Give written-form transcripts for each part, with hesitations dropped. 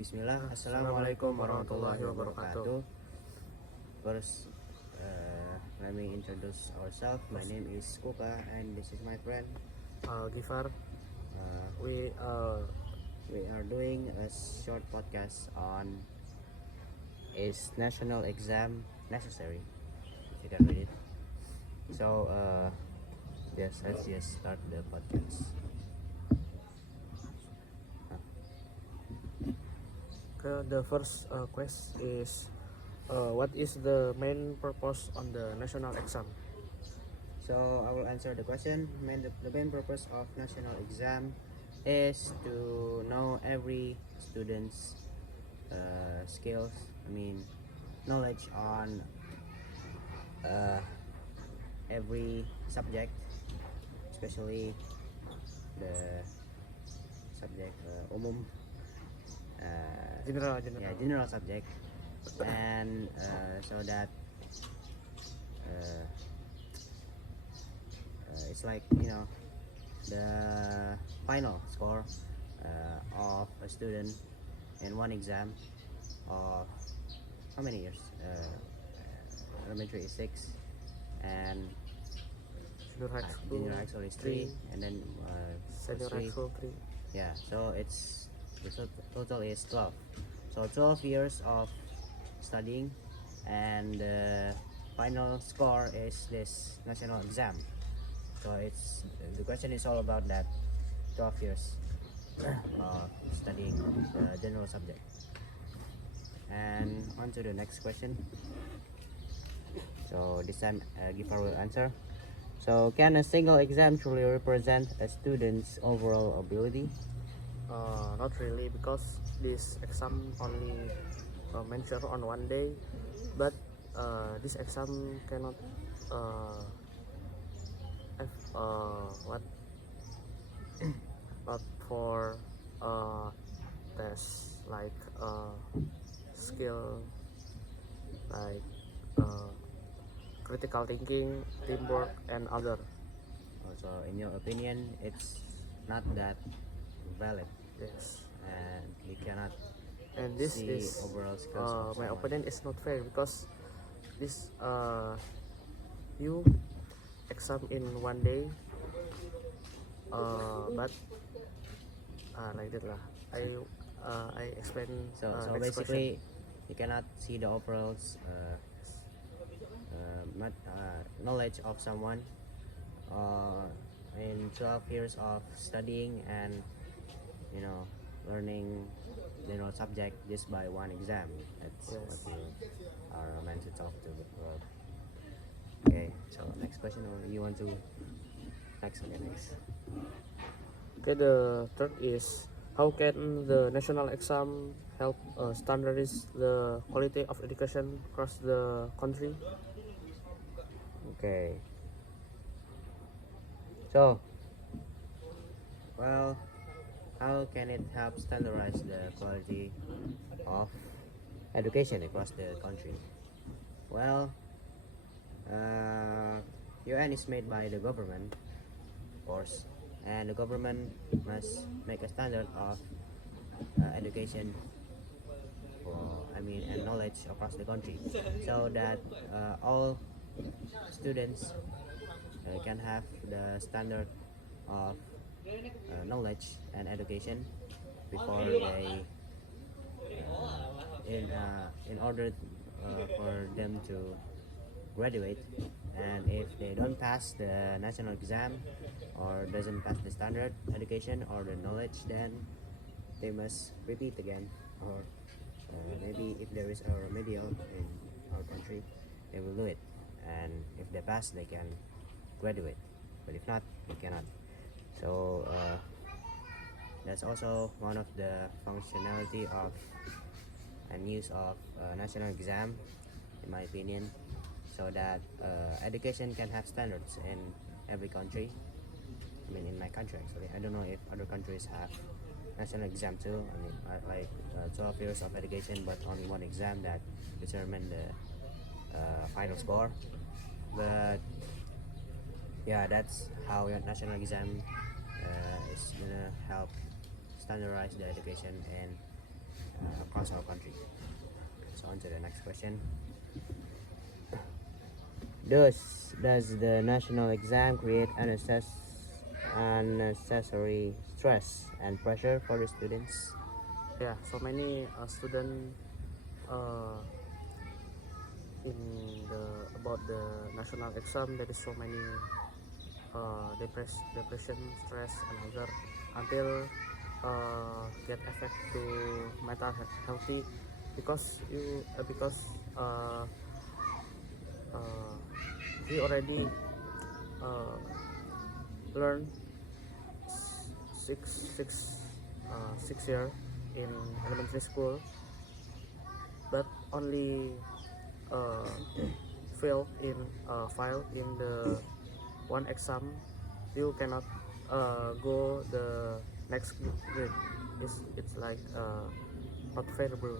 Bismillah, Assalamualaikum warahmatullahi wabarakatuh. First, let me introduce ourselves. My name is Xkhuka and this is my friend. Ghifar. Uh, We we are doing a short podcast on is national exam necessary? If you can read it. So, yes, let's just start the podcast. the first quest is what is the main purpose on the national exam? So I will answer the question. The main purpose of national exam is to know every student's skills. I mean, knowledge on uh, every subject, especially the subject umum, General. general subject, and so that uh, it's like the final score of a student in one exam of how many years? Elementary is 6, and Junior high school. junior high school is 3, and then Senior plus high 3. school 3. Yeah, so it's the total is 12. So 12 years of studying, and the final score is this national exam. So it's the question is all about that 12 years of studying the general subject. And on to the next question. So this time Ghifar will answer. So can a single exam truly represent a student's overall ability? Not really, because this exam only mentioned on one day, but this exam cannot have what but for tests like skill, like critical thinking, teamwork, and other. So in your opinion, it's not that valid, Yes, and you cannot and this see is overall skills of my someone. opinion is not fair, because this you exam in one day, but like that lah. I explain So next basically, question. you cannot see the overall knowledge of someone uh, in 12 years of studying and you know learning general subject just by one exam. That's what Yes. you are meant to talk to the world. Okay, so next question, or you want to next? Okay, next. Okay, the third is, how can the national exam help standardize the quality of education across the country? Okay, so well, how can it help standardize the quality of education across the country? Well, UN is made by the government, of course, and the government must make a standard of education for, I mean, and knowledge across the country, so that all students can have the standard of knowledge and education before they in order for them to graduate. And if they don't pass the national exam or doesn't pass the standard education or the knowledge, then they must repeat again, or maybe if there is a remedial in our country, they will do it, and if they pass they can graduate, but if not they cannot. So that's also one of the functionality of and use of national exam, in my opinion, so that education can have standards in every country. I mean, in my country actually. I don't know if other countries have national exam too. I mean, like 12 years of education, but only one exam that determine the final score. But yeah, that's how your national exam is gonna help standardize the education in across our country. So on to the next question. Does the national exam create unnecessary stress and pressure for the students? Yeah, so many student uh, in the about the national exam, there is so many depression, stress, and other until get effect to mental healthy because uh, uh, he already uh, learn six six 6 year in elementary school, but only uh, fail in file in the one exam, you cannot go the next grade. It's like not favorable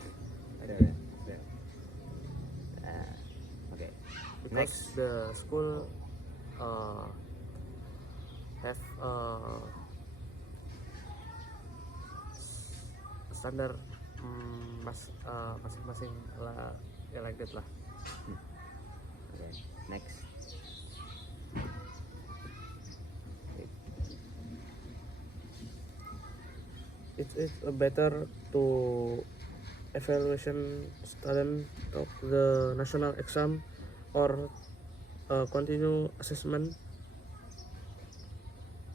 Okay. Yeah. Okay. because Next. the school uh, have standar masing-masing lah, ya like that lah. Okay. Next. It's better to evaluation student of the national exam or continue assessment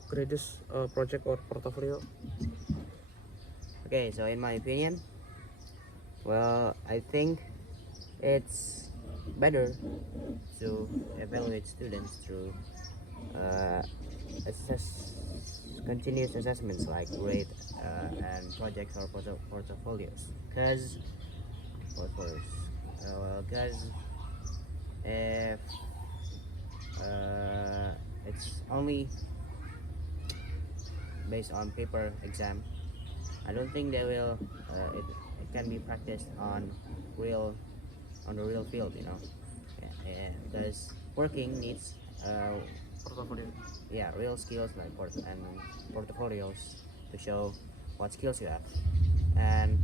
grades project or portfolio. Okay. So in my opinion, well, I think it's better to evaluate students through uh, assess continuous assessments like grade and projects or portfolios. Because portfolios. Because if uh, it's only based on paper exam, I don't think they will. It can be practiced on real on the real field. Yeah, because working needs Portfolio. yeah, real skills like and portfolios to show what skills you have. And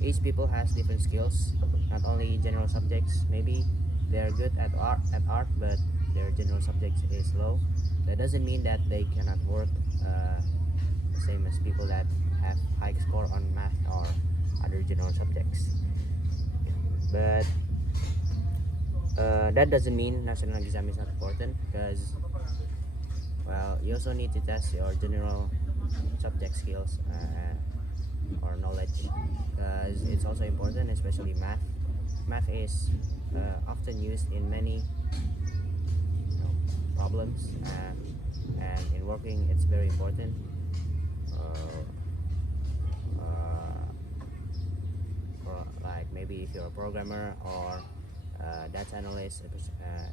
each people has different skills, not only general subjects. Maybe they're good at art, but their general subjects is low. That doesn't mean that they cannot work the same as people that have high score on math or other general subjects. But that doesn't mean national exam is not important, because well, you also need to test your general subject skills or knowledge, because it's also important, especially math. Math is often used in many problems, and in working it's very important. Uh, uh, for like maybe if you're a programmer or data analyst,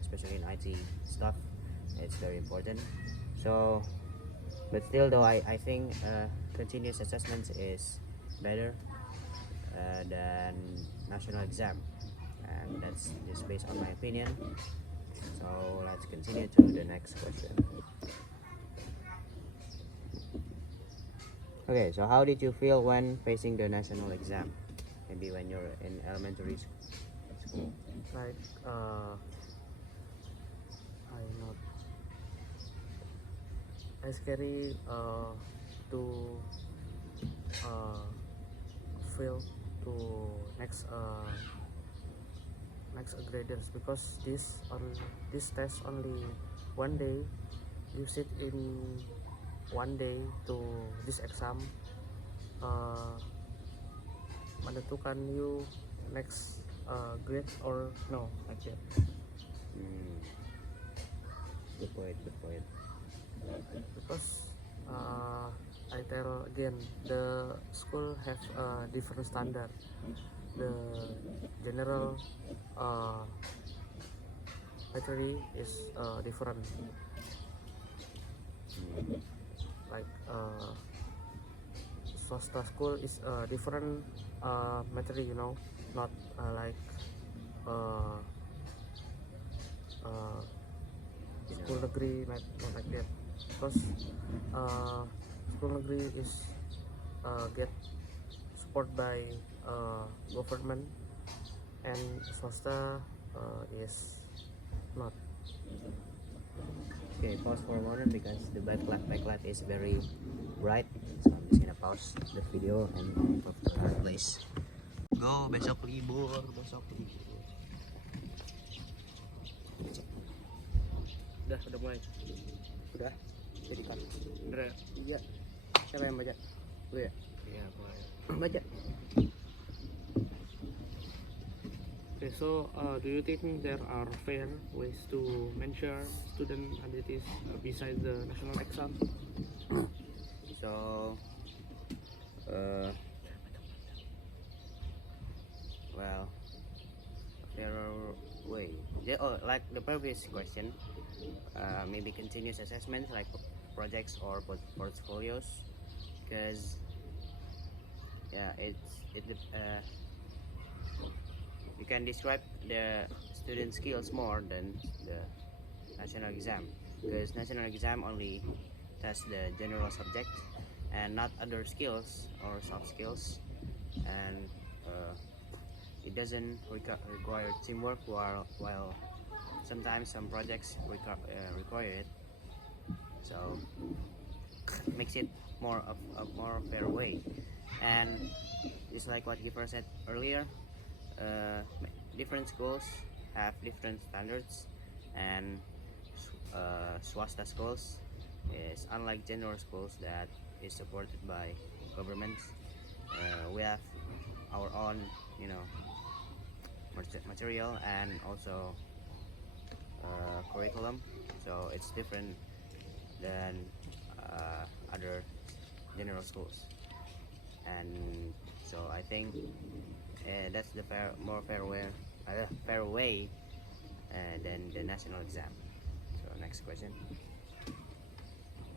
especially in IT stuff, it's very important. So, but still, though, I think continuous assessment is better than national exam, and that's just based on my opinion. So let's continue to the next question. Okay, so how did you feel when facing the national exam? Maybe when you're in elementary school. Like I not I scary to uh, fail to next graders because this test only one day. You sit in one day to this exam menentukan you next grade or no, like that. Mm, good point. Good point. Because I tell again, the school have a different standard. The general material is different. Mm, Like swasta school is a different material, not like uh, uh, school general. negeri, not like that. Because school negeri is get support by government, and swasta is not. Okay, pause for a moment because the backlight is very bright. So I'm just gonna pause the video and move to another place. Go, besok libur. Udah mulai. Udah, jadi kan. Udah. Iya. Siapa yang baca? Gue ya? Iya, mulai. Baca. Okay, so do you think there are fair ways to measure student abilities besides the national exam? So, well, there are way. Yeah, oh, like the previous question, maybe continuous assessments like projects or portfolios, because yeah, you can describe the student skills more than the national exam, because national exam only tests the general subject and not other skills or soft skills, and it doesn't require teamwork, while sometimes some projects require it. So makes it more of a more fair way. And just like what Ghifar said earlier, uh, different schools have different standards, and swasta schools is unlike general schools that is supported by governments. We have our own, you know, material and also curriculum, so it's different than other general schools. And so I think that's the more fair way than the national exam. So next question,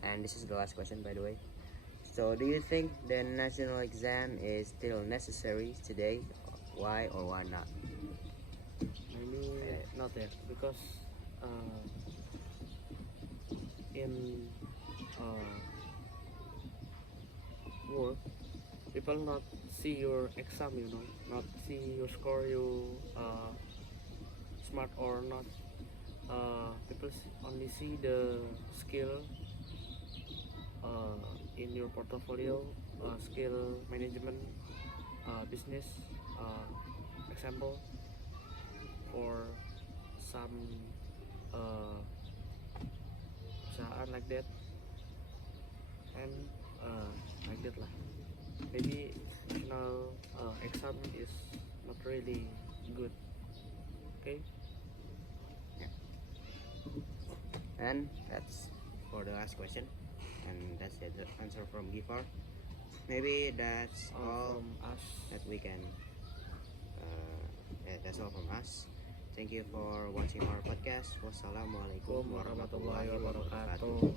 and this is the last question, by the way. So do you think the national exam is still necessary today? Why or why not? Maybe not yet, because in work, people not see your exam, not see your score, you smart or not. People only see the skill in your portfolio, skill management, business, example for some perusahaan like that, and like that lah. Maybe national exam is not really good. Okay. And that's for the last question, and that's the answer from Ghifar. Maybe that's all From us. that we can. That's all from us. Thank you for watching our podcast. Wassalamualaikum warahmatullahi wabarakatuh.